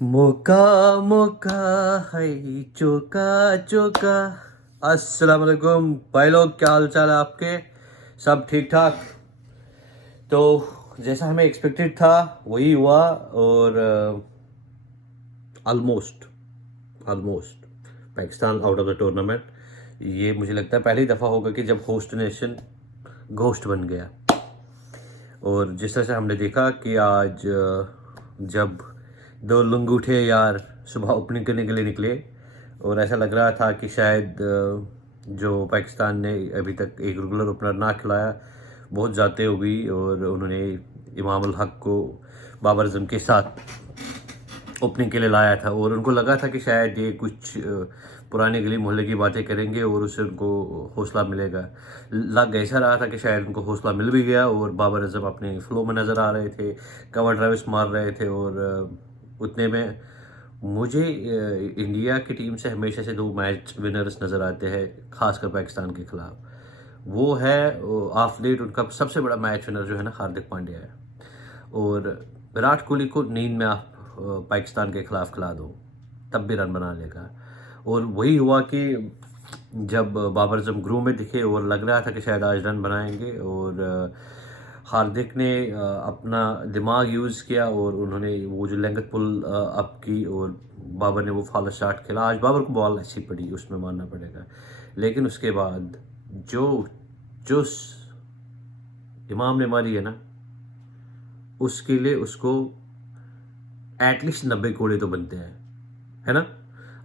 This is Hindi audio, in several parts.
मौका मौका है चौका चौका। अस्सलाम वालेकुम भाई लोग, क्या हाल चाल है आपके? सब ठीक ठाक? तो जैसा हमें एक्सपेक्टेड था वही हुआ। और almost almost Pakistan out of the tournament. ये मुझे लगता है पहली दफ़ा होगा कि जब होस्ट नेशन घोस्ट बन गया। और जिस तरह से हमने देखा कि आज जब दो लंगूठे यार सुबह ओपनिंग करने के लिए निकले, और ऐसा लग रहा था कि शायद जो पाकिस्तान ने अभी तक एक रेगुलर ओपनर ना खिलाया, बहुत जाते हो गई। और उन्होंने इमाम उल हक को बाबर आजम के साथ ओपनिंग के लिए लाया था, और उनको लगा था कि शायद ये कुछ पुराने गली मोहल्ले की बातें करेंगे और उससे उनको हौसला मिलेगा। लग ऐसा रहा था कि शायद उनको हौसला मिल भी गया, और बाबर आजम अपने फ्लो में नज़र आ रहे थे, कवर ड्राइव्स मार रहे थे। और उतने में मुझे इंडिया की टीम से हमेशा से दो मैच विनर्स नज़र आते हैं, खासकर पाकिस्तान के खिलाफ। वो है ऑफ लेट उनका सबसे बड़ा मैच विनर जो है ना, हार्दिक पांड्या है। और विराट कोहली को नींद में आप पाकिस्तान के खिलाफ खिला दो, तब भी रन बना लेगा। और वही हुआ कि जब बाबर आजम ग्रू में दिखे और लग रहा था कि शायद आज रन बनाएंगे, और हार्दिक ने अपना दिमाग यूज़ किया और उन्होंने वो जो लेंगत पुल अप की, और बाबर ने वो फॉलो शॉट खेला। आज बाबर को बॉल अच्छी पड़ी, उसमें मानना पड़ेगा। लेकिन उसके बाद जो चुस इमाम ने मारी है ना, उसके लिए उसको एटलीस्ट 90 कोड़े तो बनते हैं, है ना?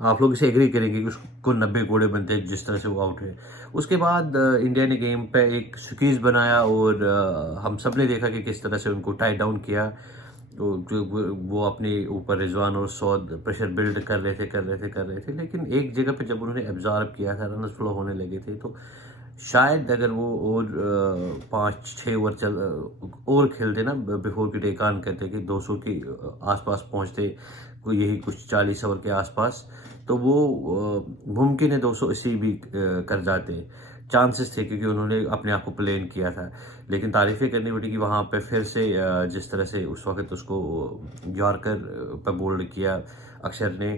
आप लोग इसे एग्री करेंगे कि उसको 90 कोड़े बनते हैं जिस तरह से वो आउट है। उसके बाद इंडिया ने गेम पे एक स्क्वीज बनाया, और हम सब ने देखा कि किस तरह से उनको टाई डाउन किया। तो जो वो अपने ऊपर रिजवान और सौद प्रेशर बिल्ड कर रहे थे। लेकिन एक जगह पे जब उन्होंने एब्जॉर्ब किया था, रन फ्लो होने लगे थे, तो शायद अगर वो और 5-6 ओवर और खेलते ना, बिफोर की टेक ऑन करते कि 200 के आसपास पहुंचते, कोई यही कुछ 40 ओवर के आसपास, तो वो मुमकिन है 280 भी कर जाते। चांसेस थे, क्योंकि उन्होंने अपने आप को प्लेन किया था। लेकिन तारीफ़ें करनी पड़ी कि वहाँ पे फिर से जिस तरह से उस वक्त उसको यॉर्कर पर बोल्ड किया अक्षर ने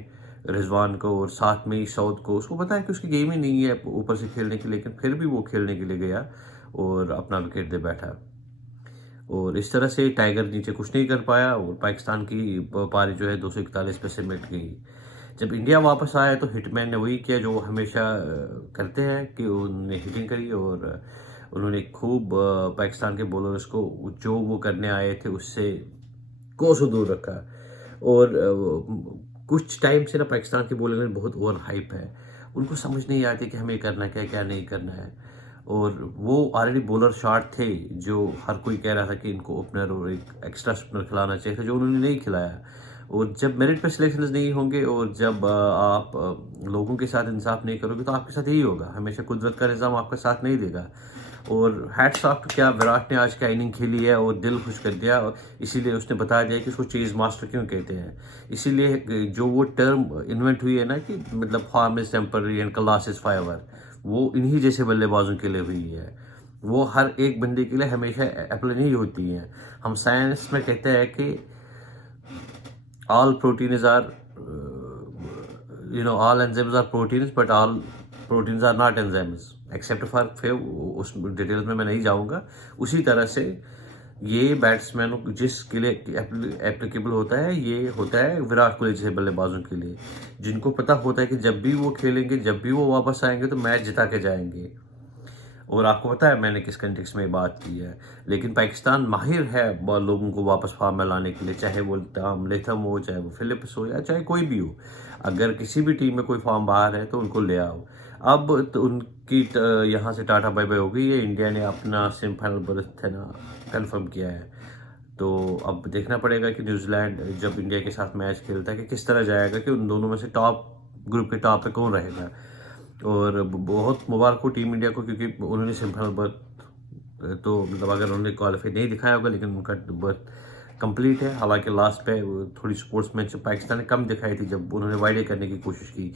रिजवान को, और साथ में ही सऊद को। उसको पता है कि उसकी गेम ही नहीं है ऊपर से खेलने की, लेकिन फिर भी वो खेलने के लिए गया और अपना विकेट दे बैठा। और इस तरह से टाइगर नीचे कुछ नहीं कर पाया, और पाकिस्तान की पारी जो है 241 पे सिमट गई। जब इंडिया वापस आया तो हिटमैन ने वही किया जो वो हमेशा करते हैं, कि उन्होंने हिटिंग करी, और उन्होंने खूब पाकिस्तान के बॉलर्स को जो वो करने आए थे उससे कोसों दूर रखा। और कुछ टाइम से ना पाकिस्तान की बॉलिंग में बहुत ओवर हाइप है, उनको समझ नहीं आती कि हमें करना क्या है, क्या नहीं करना है। और वो ऑलरेडी बॉलर शॉट थे जो हर कोई कह रहा था कि इनको ओपनर और एक एक्स्ट्रा स्पिनर खिलाना चाहिए था, जो उन्होंने नहीं खिलाया। और जब मेरिट पे सिलेक्शन नहीं होंगे, और जब आप लोगों के साथ इंसाफ नहीं करोगे, तो आपके साथ यही होगा। हमेशा कुदरत का निज़ाम आपका साथ नहीं देगा। और हैट्स ऑफ टू क्या विराट ने आज क्या इनिंग खेली है, और दिल खुश कर दिया। और इसीलिए उसने बता दिया कि उसको चेज मास्टर क्यों कहते हैं। इसीलिए जो वो टर्म इन्वेंट हुई है ना, कि मतलब form is temporary and class is forever, वो इन्हीं जैसे बल्लेबाजों के लिए हुई है। वो हर एक बंदे के लिए हमेशा अप्लाई नहीं होती हैं। हम साइंस में कहते हैं कि all proteins are all enzymes are proteins, but all proteins are not enzymes except for few। उस डिटेल में मैं नहीं जाऊंगा। उसी तरह से ये बैट्समैन जिसके लिए एप्लीकेबल होता है, ये होता है विराट कोहली जैसे बल्लेबाजों के लिए, जिनको पता होता है कि जब भी वो खेलेंगे, जब भी वो वापस आएंगे, तो मैच जिता के जाएंगे। और आपको पता है मैंने किस कंटेक्स्ट में बात की है। लेकिन पाकिस्तान माहिर है लोगों को वापस फॉर्म में लाने के लिए, चाहे वो लेथम हो, चाहे वो फिलिप्स हो, या चाहे कोई भी हो। अगर किसी भी टीम में कोई फॉर्म बाहर है तो उनको ले आओ। अब तो उनकी यहाँ से टाटा बाय बाय हो गई है। इंडिया ने अपना सेमीफाइनल बर्थ है ना कन्फर्म किया है। तो अब देखना पड़ेगा कि न्यूजीलैंड जब इंडिया के साथ मैच खेलता है कि किस तरह जाएगा, कि उन दोनों में से टॉप ग्रुप के टॉप पे कौन रहेगा। और बहुत मुबारक हो टीम इंडिया को, क्योंकि उन्होंने सेमीफाइनल बर्थ तो मतलब अगर उन्होंने क्वालिफाई नहीं दिखाया होगा, लेकिन उनका बर्थ कंप्लीट है। हालांकि लास्ट पे थोड़ी स्पोर्ट्समैनशिप पाकिस्तान ने कम दिखाई थी, जब उन्होंने वाइडे करने की कोशिश की,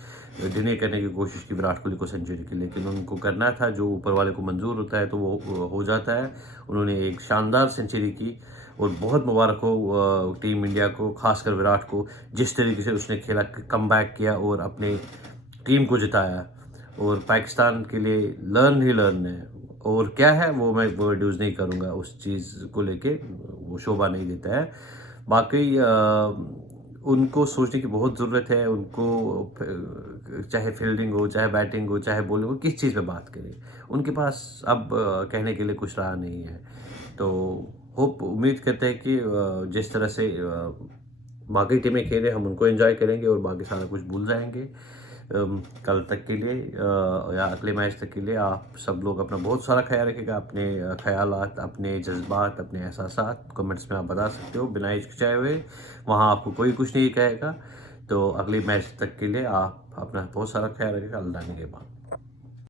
डिने करने की कोशिश की विराट कोहली को सेंचुरी की। लेकिन उनको करना था जो ऊपर वाले को मंजूर होता है, तो वो हो जाता है। उन्होंने एक शानदार सेंचुरी की, और बहुत मुबारक हो टीम इंडिया को, खासकर विराट को, जिस तरीके से उसने खेला, कमबैक किया और अपने टीम को जिताया। और पाकिस्तान के लिए लर्न ही लर्न है, और क्या है वो मैं वर्ड यूज़ नहीं करूँगा उस चीज़ को लेके, वो शोभा नहीं देता है। बाकी उनको सोचने की बहुत ज़रूरत है। उनको चाहे फील्डिंग हो, चाहे बैटिंग हो, चाहे बॉलिंग हो, किस चीज़ पे बात करें, उनके पास अब कहने के लिए कुछ रहा नहीं है। तो होप उम्मीद करते हैं कि जिस तरह से बाकी टीमें खेले, हम उनको एंजॉय करेंगे और बाकी सारा कुछ भूल जाएंगे। कल तक के लिए या अगले मैच तक के लिए आप सब लोग अपना बहुत सारा ख्याल रखिएगा। अपने ख्यालात, अपने जज्बात, अपने एहसासात कमेंट्स में आप बता सकते हो बिना हिचकिचाए हुए। वहाँ आपको कोई कुछ नहीं कहेगा। तो अगले मैच तक के लिए आप अपना बहुत सारा ख्याल रखिएगा। अल्लाह ने के बाद।